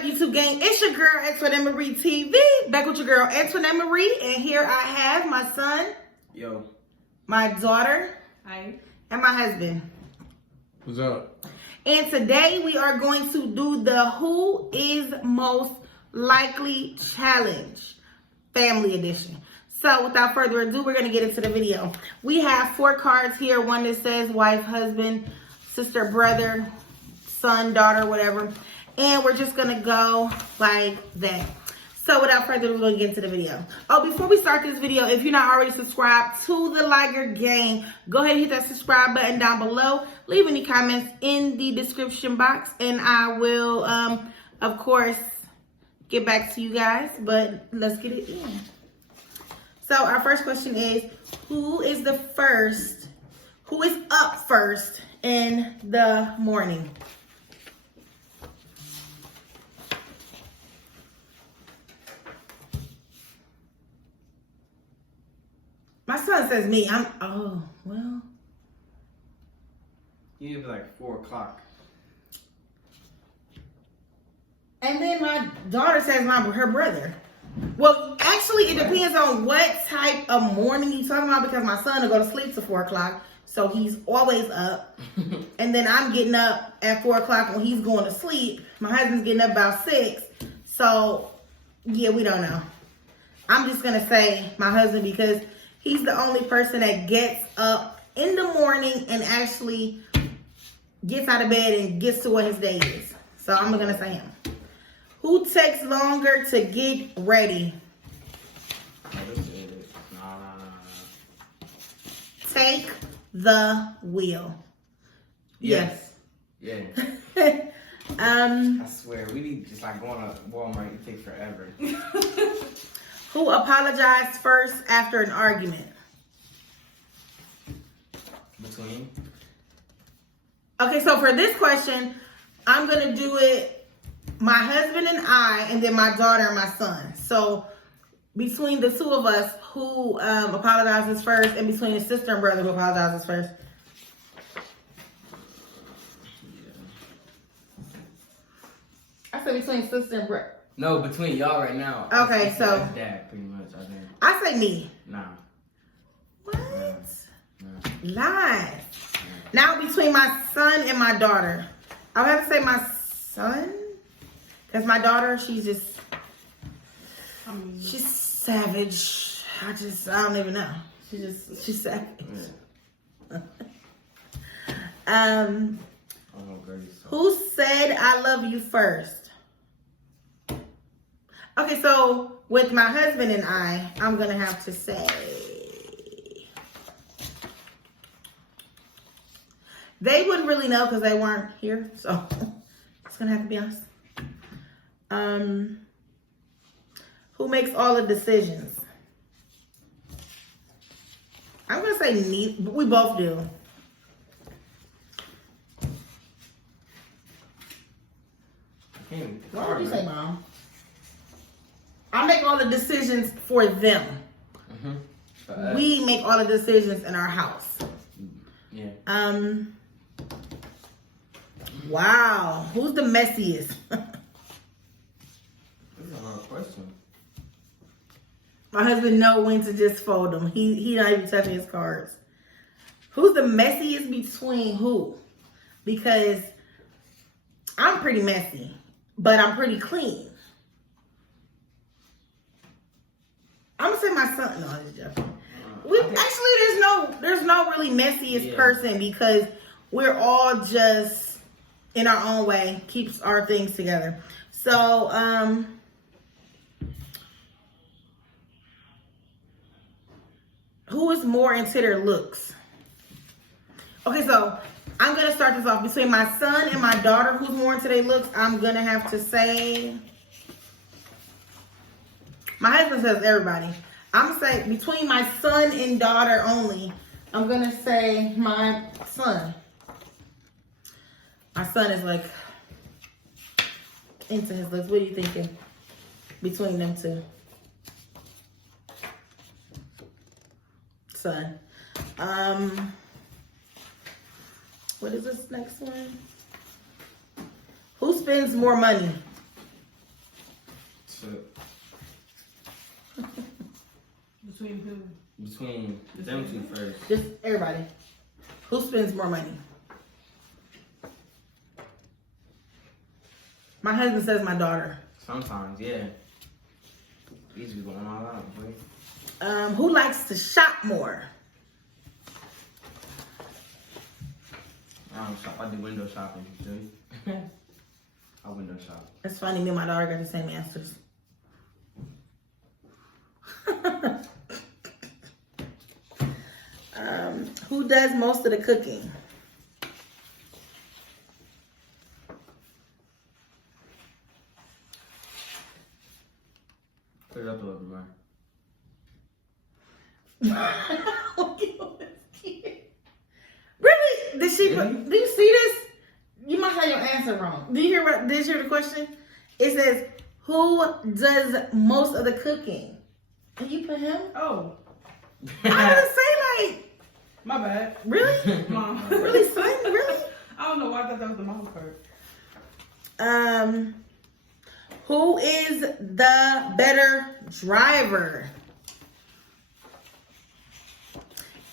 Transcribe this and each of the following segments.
up, YouTube gang? It's your girl, ANTOINETTEMARIETV. Back with your girl, Antoinette Marie. And here I have my son. Yo. My daughter. Hi. And my husband. What's up? And today we are going to do the Who is Most Likely Challenge, Family Edition. So without further ado, we're going to get into the video. We have 4 cards here. One that says wife, husband, sister, brother, son, daughter, whatever. And we're just going to go like that. So without further ado, we're going to get into the video. Oh, before we start this video, if you're not already subscribed to the Liger Gang, go ahead and hit that subscribe button down below. Leave any comments in the description box. And I will, of course, get back to you guys. But let's get it in. So our first question is, who is up first in the morning? My son says me. Oh, well. You need to be like 4 o'clock. And then my daughter says her brother. Well, actually, it depends on what type of morning you're talking about, because my son will go to sleep till 4 o'clock. So he's always up. And then I'm getting up at 4 o'clock when he's going to sleep. My husband's getting up about 6. So, yeah, we don't know. I'm just going to say my husband because he's the only person that gets up in the morning and actually gets out of bed and gets to what his day is. So I'm going to say him. Who takes longer to get ready? Take the wheel. Yes. Yeah. I swear, we need just like going to Walmart. It takes forever. Who apologized first after an argument? Between? Okay, so for this question, I'm going to do it my husband and I, and then my daughter and my son. So between the two of us, who apologizes first, and between the sister and brother who apologizes first? Yeah. I said between sister and brother. No, between y'all right now. Okay, so dad, pretty much. I think. I say me. Nah. What? Nah. Lies. Now between my son and my daughter, I would have to say my son, because my daughter, she's savage. I don't even know. She's savage. Yeah. Who said I love you first? Okay, so with my husband and I'm gonna have to say they wouldn't really know because they weren't here, so it's gonna have to be us. Who makes all the decisions? I'm gonna say me. We both do. What would you say, Mom? I make all the decisions for them. Mm-hmm. We make all the decisions in our house. Yeah. Wow. Who's the messiest? That's a hard question. My husband knows when to just fold them. He not even touching his cards. Who's the messiest between who? Because I'm pretty messy, but I'm pretty clean. I'm gonna say my son. No, I'm just joking. There's no really messiest person, because we're all just in our own way, keeps our things together. So, who is more into their looks? Okay, so I'm gonna start this off between my son and my daughter. Who's more into their looks? I'm gonna have to say my husband says everybody. I'm gonna say between my son and daughter only, I'm gonna say my son. My son is like into his looks. What are you thinking between them two? Son. What is this next one? Who spends more money? Between who? Between them two first. Just everybody. Who spends more money? My husband says my daughter. Sometimes, yeah. These be going all out, boy. Who likes to shop more? I don't shop. I do window shopping. See? I window shop. It's funny, me and my daughter got the same answers. Who does most of the cooking? Put it up a little bit more. Really? Did she? Really? Do you see this? You must have your answer wrong. Did you hear the question? It says, "Who does most of the cooking?" Can you put him? Oh, I would say like, my bad. really, Mom. really, son, really. I don't know why I thought that was the mom part. Who is the better driver?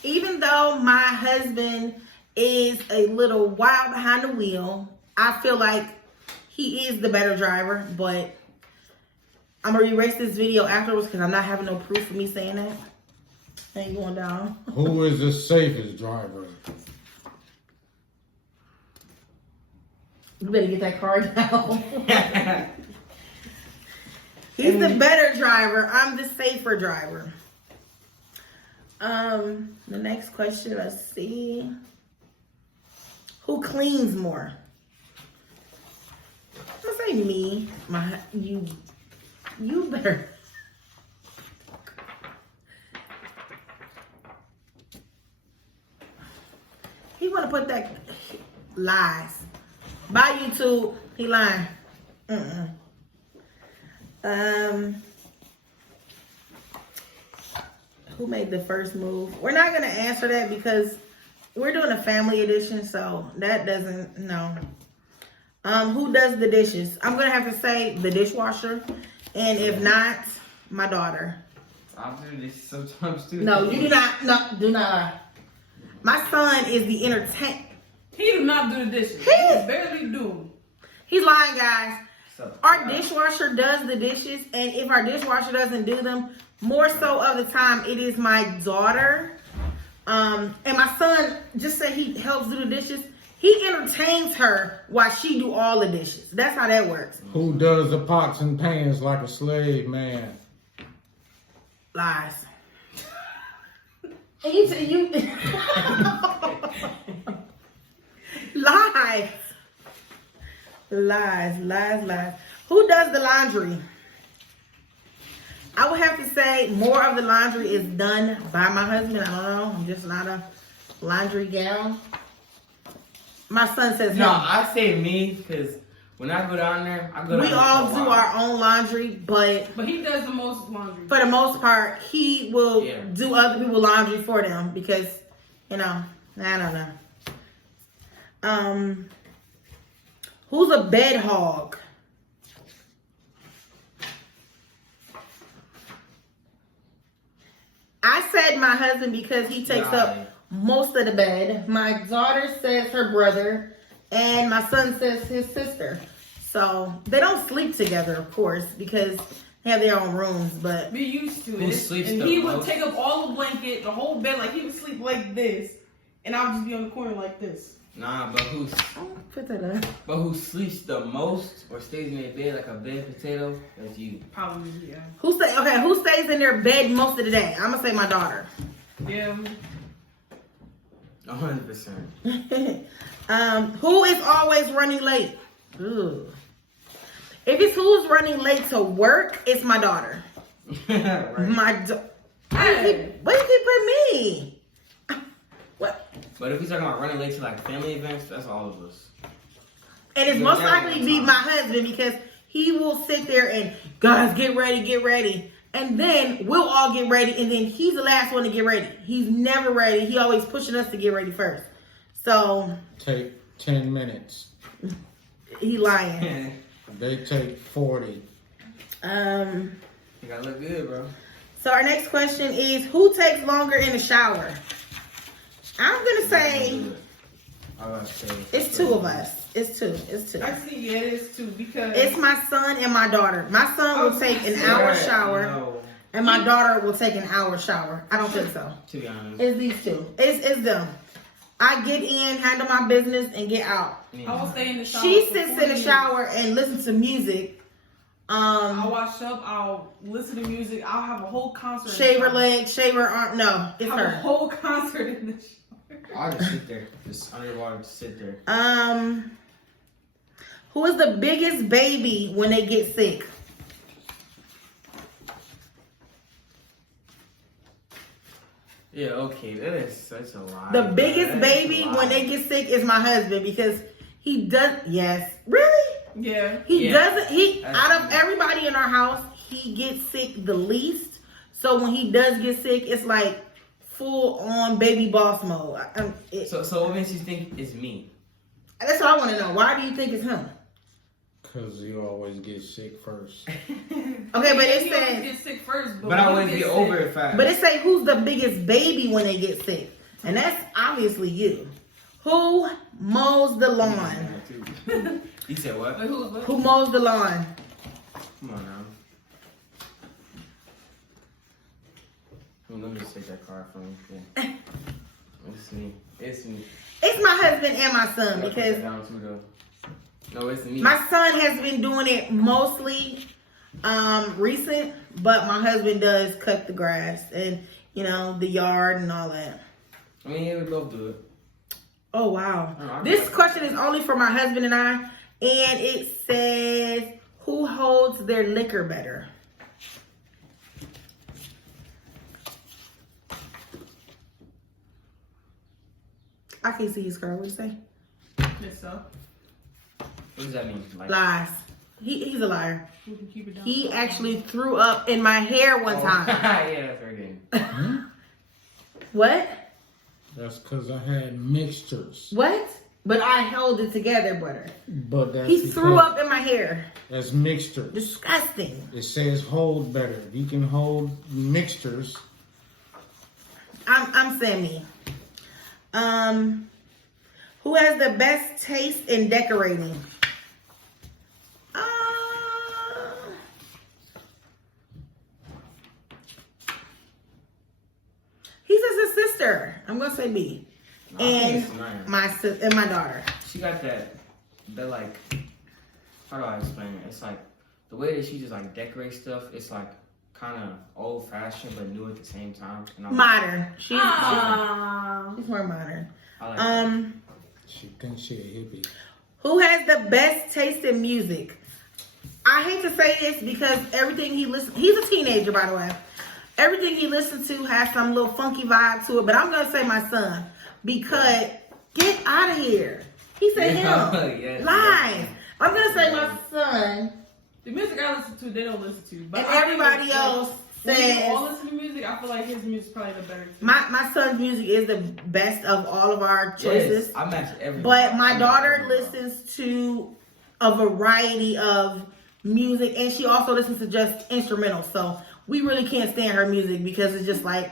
Even though my husband is a little wild behind the wheel, I feel like he is the better driver, but I'm gonna erase this video afterwards because I'm not having no proof of me saying that. Ain't going down. Who is the safest driver? You better get that card down. He's the better driver. I'm the safer driver. The next question, let's see. Who cleans more? Let's say me. You better. He wanna put that lies. Bye YouTube. He lying. Who made the first move? We're not gonna answer that because we're doing a family edition, so that doesn't, no. Who does the dishes? I'm gonna have to say the dishwasher, and if not, my daughter. I do this sometimes too. No, you do not. No, do not lie. My son is the entertain. He do not do the dishes. He- He barely do them. He's lying, guys. So, Our dishwasher does the dishes, and if our dishwasher doesn't do them, more so of the time, it is my daughter. And my son just said he helps do the dishes. He entertains her while she do all the dishes. That's how that works. Who does the pots and pans like a slave man? Lies. And you lies. Lies. Who does the laundry? I would have to say more of the laundry is done by my husband. I don't know. I'm just not a laundry gal. My son says no, no. I say me because when I go down there, I go down We there all for a do while. our own laundry, but But he does the most laundry. for the most part, he will Yeah. do other people's laundry for them because, you know, I don't know. Who's a bed hog? I said my husband because he takes up most of the bed. My daughter says her brother, and my son says his sister. So they don't sleep together, of course, because they have their own rooms. But We used to Who it. sleeps And the he would most? take up all the blanket, the whole bed, like he would sleep like this. And I would just be on the corner like this. Nah, but oh, put that up. who sleeps the most or stays in their bed like a baked potato? That's you. Probably, yeah. Who stays in their bed most of the day? I'm gonna say my daughter. Yeah. 100%. Who is always running late? Ooh. If it's who's running late to work, it's my daughter. Right. Hey. Why you keep putting me? What? But if we're talking about running late to like family events, that's all of us. And it's most likely to be my husband because he will sit there and, guys, get ready. And then we'll all get ready, and then he's the last one to get ready. He's never ready. He always pushing us to get ready first. So Take 10 minutes. he lying. They take 40. You gotta look good, bro. So our next question is, who takes longer in the shower? I'm gonna say it's two of us. It's two. Actually, yeah, it is too because It's my son and my daughter. My son will take an hour shower, No, and my daughter will take an hour shower. I don't think so. to be honest. It's these two. It's them. I get in, handle my business, and get out. I will stay in the shower. She for sits 40 in the shower and listens to music. I'll wash up. I'll listen to music. I'll have a whole concert. Shave her legs, shave her arm. No, it's Have a her. whole concert in the shower. I'll just sit there, just underwater, just sit there. Who is the biggest baby when they get sick? Yeah, okay, that is such a lie. The bro. biggest That is baby a lie. when they get sick is my husband because he does. Yes, really. Yeah. He Yeah. doesn't. He That's out of true. everybody in our house, he gets sick the least. So when he does get sick, it's like full on baby boss mode. So what makes you think it's me? That's what I want to know. Why do you think it's him? Cause you always get sick first. Okay, but it He always says, gets sick first, But I always get over it fast. but it say who's the biggest baby when they get sick, and that's obviously you. Who mows the lawn? You said what? Wait, who's what? Who mows the lawn? Come on now. Let me take that card from you. Yeah. It's me. It's me. It's my husband and my son Put because that down too, though. No, it's me. my son has been doing it mostly recent, but my husband does cut the grass and, you know, the yard and all that. I mean, yeah, we both do it. Oh, wow. I This like question is only for my husband and I, and it says, who holds their liquor better? I can't see his girl. What do you say? Yes, so. What does that mean? Like, Lies. He's a liar. We can keep it down. He actually threw up in my hair one time. yeah, that's right then. What? That's cause I had mixtures. What? But I held it together, butter. But that's He threw because up in my hair. That's mixtures. Disgusting. It says hold better. If you can hold mixtures, I'm Sammy. Who has the best taste in decorating? He says his sister. I'm gonna say B. No, I think And it's mine. my daughter. She got that like, how do I explain it? It's like the way that she just like decorates stuff. It's like kind of old fashioned but new at the same time. And Modern. She's Ah. more modern. I like that. she thinks she a hippie. Who has the best taste in music? I hate to say this because everything he listens, he's a teenager, by the way. Everything he listens to has some little funky vibe to it, but I'm gonna say my son because get out of here. He said him. Yes, Lies. I'm gonna say my son, The music I listen to, they don't listen to. But and I think everybody it's else when we all says listen to music, I feel like his music's probably the better. Too. my son's music is the best of all of our choices. Yes, I match everything. But my daughter listens to a variety of music, and she also listens to just instrumental. So we really can't stand her music because it's just like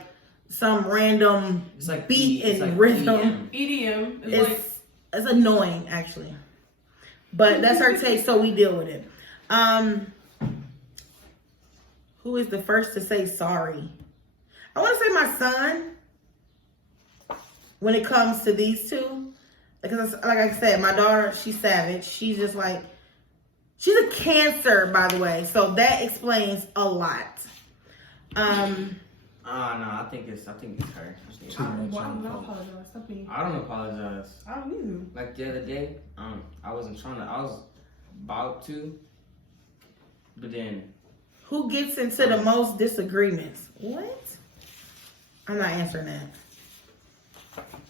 some random It's like beat it's and like rhythm. EDM is like It's annoying, actually. But that's her taste, so we deal with it. Who is the first to say sorry? I want to say my son. When it comes to these two, because like I said, my daughter, she's savage. She's just like, she's a Cancer, by the way, so that explains a lot. No, I think it's her. Why don't I apologize? Stop being. I don't apologize. I don't either. Like the other day, I wasn't trying to. I was about to, but then Who gets into the most disagreements? What? I'm not answering that.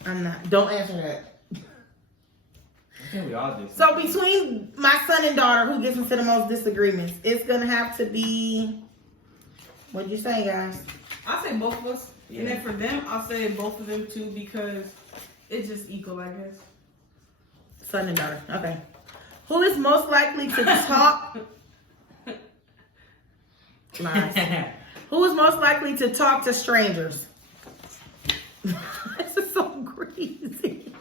I'm not. Don't answer that. I think we all do. So between my son and daughter, who gets into the most disagreements? It's gonna have to be. What'd you say, guys? I say both of us, Yeah. and then for them, I'll say both of them too because it's just equal, I guess. Son and daughter. Okay. Who is most likely to talk? Lies. Who is most likely to talk to strangers? This is so crazy.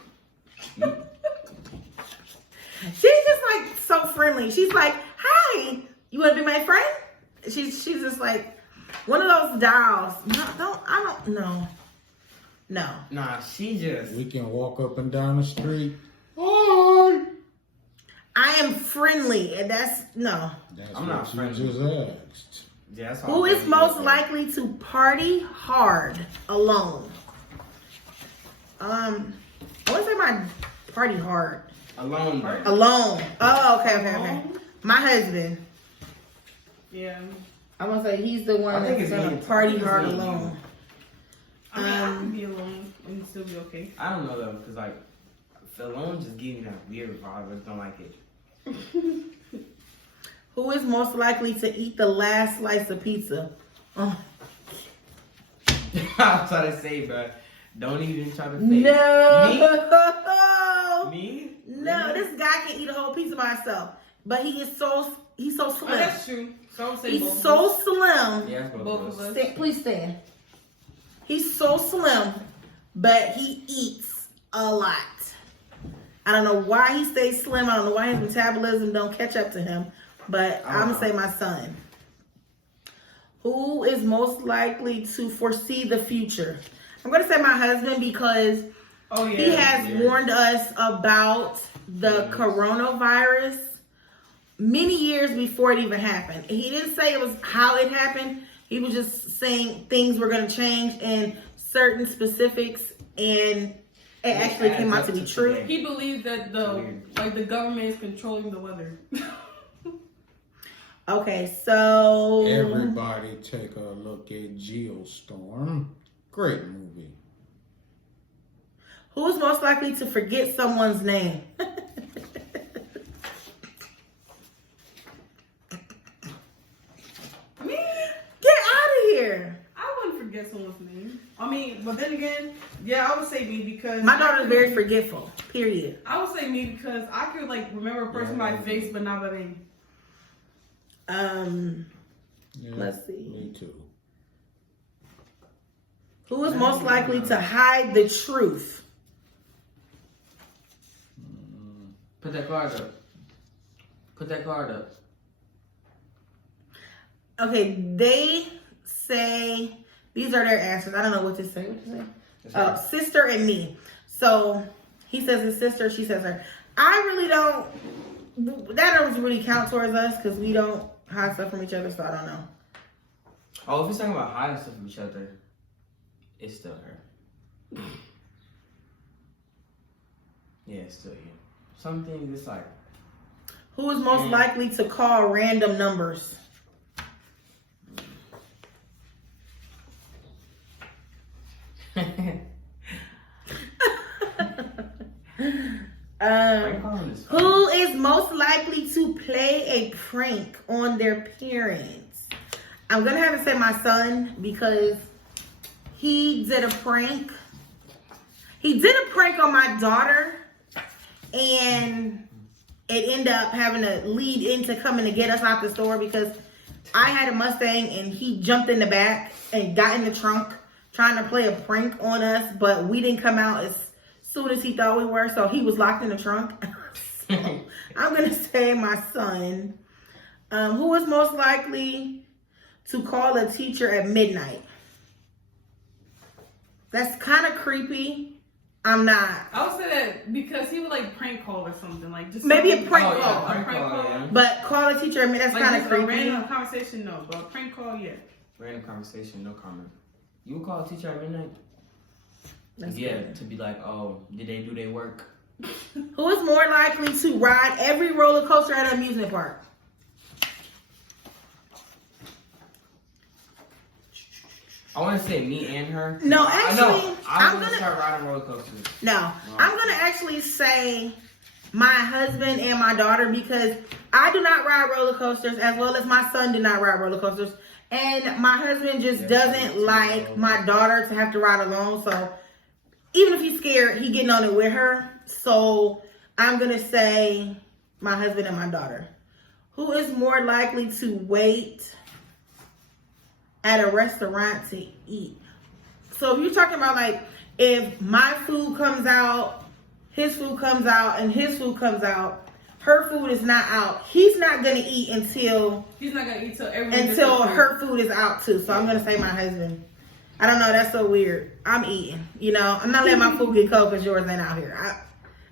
She's just like so friendly. She's like, "Hi, you want to be my friend?" She's just like one of those dolls. I don't know. No. Nah, she just. We can walk up and down the street. Hi. I am friendly, and that's no. That's I'm what not you friendly. just asked. Yeah, that's Who is most likely to party hard alone? I want to say my party hard Alone, though. alone. Oh, okay. My husband. Yeah. I want to say he's the one I think that's it's gonna me. party I think it's hard me. alone. I mean, I can be alone and still be okay. I don't know, though, because, like, alone just gives me that weird vibe. I just don't like it. Who is most likely to eat the last slice of pizza? Oh. I was trying to say, bro, don't even try to fake. No. Me? No, Really? this guy can eat a whole pizza by himself, but he's so Oh, slim. that's true. So I would say He's both so of us. slim. Yeah, that's Both of us. Please stand. He's so slim, but he eats a lot. I don't know why he stays slim. I don't know why his metabolism don't catch up to him, but I'm gonna say my son. Who is most likely to foresee the future? I'm gonna say my husband because Oh, yeah. he has warned us about the coronavirus many years before it even happened. He didn't say it was how it happened. He was just saying things were going to change in certain specifics, and it actually came out to be true. He believes that the government is controlling the weather. Okay, so Everybody take a look at Geostorm. Great movie. who is most likely to forget someone's name? Me? Get out of here. I wouldn't forget someone's name. I mean, but then again, yeah, I would say me because My daughter's very forgetful, period. I would say me because I could like remember a person by face but not by name. Yeah, Let's see. Me too. Who is most likely to hide the truth? Put that card up. Put that card up. Okay, they say these are their answers. I don't know what to say. What to say? Sister and me. So he says his sister, she says her. I really don't. That doesn't really count towards us because we don't hide stuff from each other. So I don't know. Oh, if he's talking about hiding stuff from each other, it's still her. Yeah, it's still you. Something just like. Who is most likely to call random numbers? Who is most likely to play a prank on their parents? I'm gonna have to say my son because he did a prank. He did a prank on my daughter, and it ended up having to lead into coming to get us out the store because I had a Mustang and he jumped in the back and got in the trunk trying to play a prank on us, but we didn't come out as soon as he thought we were, so he was locked in the trunk. So I'm gonna say my son. Who is most likely to call a teacher at midnight? That's kind of creepy. I'm not. I would say that because he would like prank call or something like just Maybe a something- prank Oh, yeah, call. prank Prank call, call. yeah. But call a teacher at midnight, that's Like kind of just a creepy. random conversation, no, but a prank call, yeah. Random conversation, no comment. You would call a teacher at midnight? That's Yeah, good. to be like, oh, did they do their work? Who is more likely to ride every roller coaster at an amusement park? I want to say me and her. No, I actually, know. I'm I'm gonna gonna- start riding roller coasters. No, I'm going to actually say my husband and my daughter because I do not ride roller coasters as well as my son do not ride roller coasters. And my husband just doesn't like my daughter to have to ride alone. So even if he's scared, he getting on it with her. So I'm going to say my husband and my daughter. Who is more likely to wait at a restaurant to eat. So if you're talking about like if my food comes out, his food comes out, and his food comes out, her food is not out. He's not gonna eat until He's not gonna eat until her food is out too. So I'm gonna say my husband. I don't know. That's so weird. I'm eating. You know, I'm not letting my food get cold because yours ain't out here.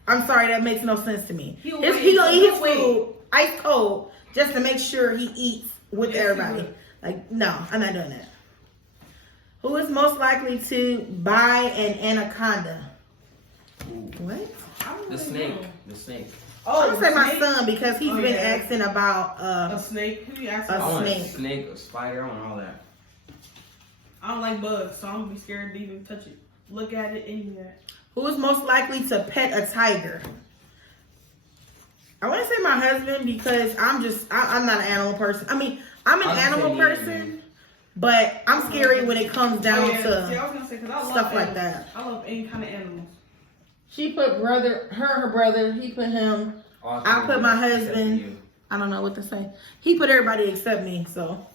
I'm sorry. That makes no sense to me. He gonna eat his food ice cold just to make sure he eats with everybody. Like, no, I'm not doing that. Who is most likely to buy an anaconda? Ooh. What? The snake. The snake. I'm gonna say my son because he's been asking about a snake. Who you asking? I want snake. a snake, a spider, I want all that. I don't like bugs, so I'm gonna be scared to even touch it. Look at it, any of that. Who is most likely to pet a tiger? I want to say my husband because I'm not an animal person. I mean, I'm an animal person, but I'm scary when it comes down to See, I was gonna say, 'cause I love stuff like animals. that. I love any kind of animals. She put her brother, he put him. I put my husband. I don't know what to say. He put everybody except me, so.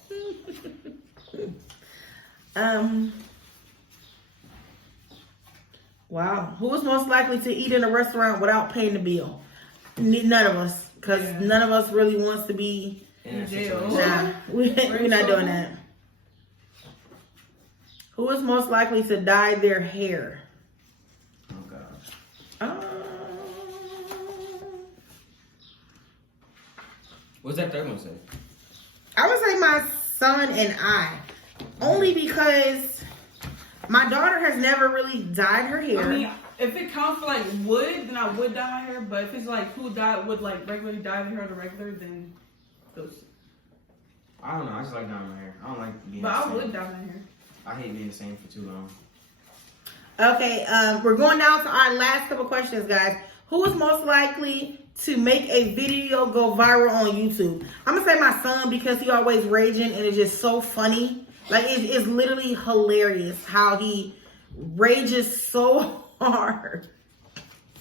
Wow. Who is most likely to eat in a restaurant without paying the bill? None of us, because none of us really wants to be in jail. Nah, we're not doing that. Who is most likely to dye their hair? Oh gosh. What's that third one say? I would say my son and I. Only because my daughter has never really dyed her hair. I mean, if it counts for like wood, then I would dye my hair. But if it's like who would like regularly dye their hair the regular, then those. I don't know. I just like dyeing my hair. I don't like being But the I same. would dye my hair. I hate being the same for too long. Okay, we're going down to our last couple questions, guys. Who is most likely to make a video go viral on YouTube? I'm gonna say my son because he always raging and it's just so funny. Like it's literally hilarious how he rages so hard.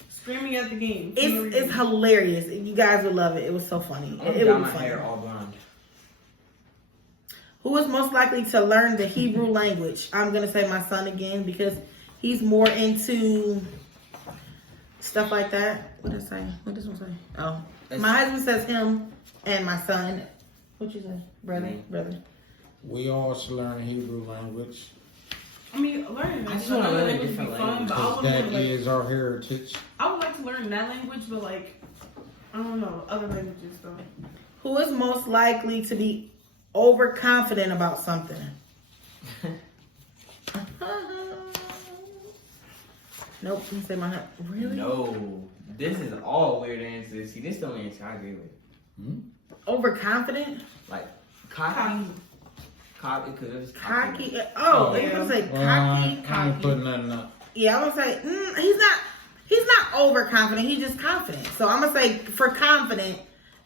Screaming at the game. It's hilarious. You guys would love it. It was so funny. I'm It dye was my funny. hair all blonde. Who is most likely to learn the Hebrew language? I'm gonna say my son again because he's more into stuff like that. What does it say? What does it say? Oh, my husband says him and my son. What you say, brother? Brother. We all should learn Hebrew language I mean, learning. I just wanna learn a different fun, language. but I because would that like, is our heritage. I would like to learn that language, but like, I don't know, other languages though. Who is most likely to be overconfident about something? Nope. You say my husband. Really? No. This is all weird answers. See, this the only answer I agree with. Overconfident? Like, cocky. Cocky, because it was Cocky. Oh, you gonna say Well, I cocky? ain't putting nothing up. Yeah, I'm gonna say he's not overconfident. He's just confident. So I'm gonna say for confident,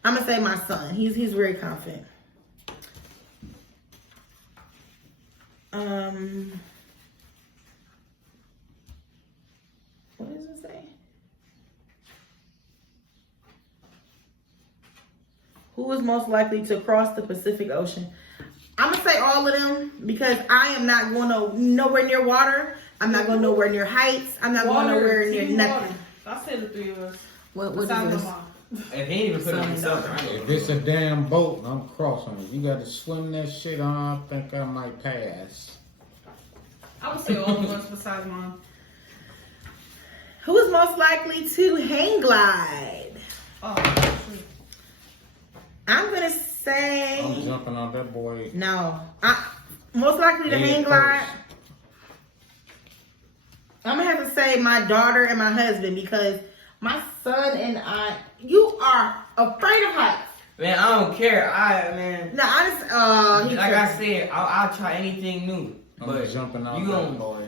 I'm gonna say my son. He's very confident. What does it say? Who is most likely to cross the Pacific Ocean? I'm gonna say all of them because I am not going nowhere near water. I'm not going nowhere near heights. I'm not going nowhere near nothing. I'll say the three of us. What is Besides this? my mom. If he ain't even put it himself, I ain't If it's a damn boat, I'm crossing it. You got to swim that shit. I think I might pass. I would say all of us besides mom. Who is most likely to hang glide? Oh, shoot. I'm gonna say I'm jumping on that boy. no. Most likely to hang glide. I'm gonna have to say my daughter and my husband because my son and I. You are afraid of heights. Man, I don't care. No, I just like I said, I'll try anything new. I'm But jumping on you that gon' boy.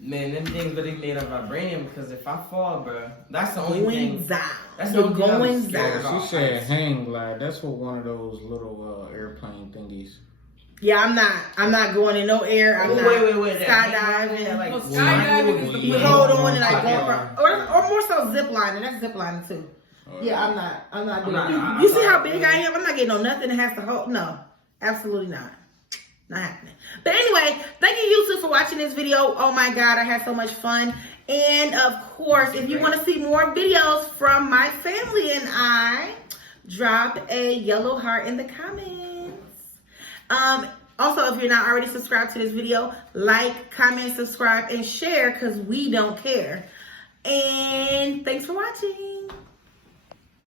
man, them things really made of vibranium because if I fall, bro, that's the only going thing. down. That's You're the only thing I'm going scared down. about. She said hang glide. That's what one of those little airplane thingies. Yeah, I'm not going in no air. I'm Oh, not wait. skydiving. Like, skydiving is the You Yeah. hold on and like go Yeah. or more so zip lining. That's zip lining too. Yeah, I'm not doing I'm it. not- You see how big I am? I'm not getting on nothing that has to hold. No, absolutely not. Not happening. But anyway, thank you YouTube for watching this video. Oh my God, I had so much fun. And of course, if you want to see more videos from my family and I, drop a yellow heart in the comments. Also, if you're not already subscribed to this video, like, comment, subscribe, and share because we don't care. And thanks for watching.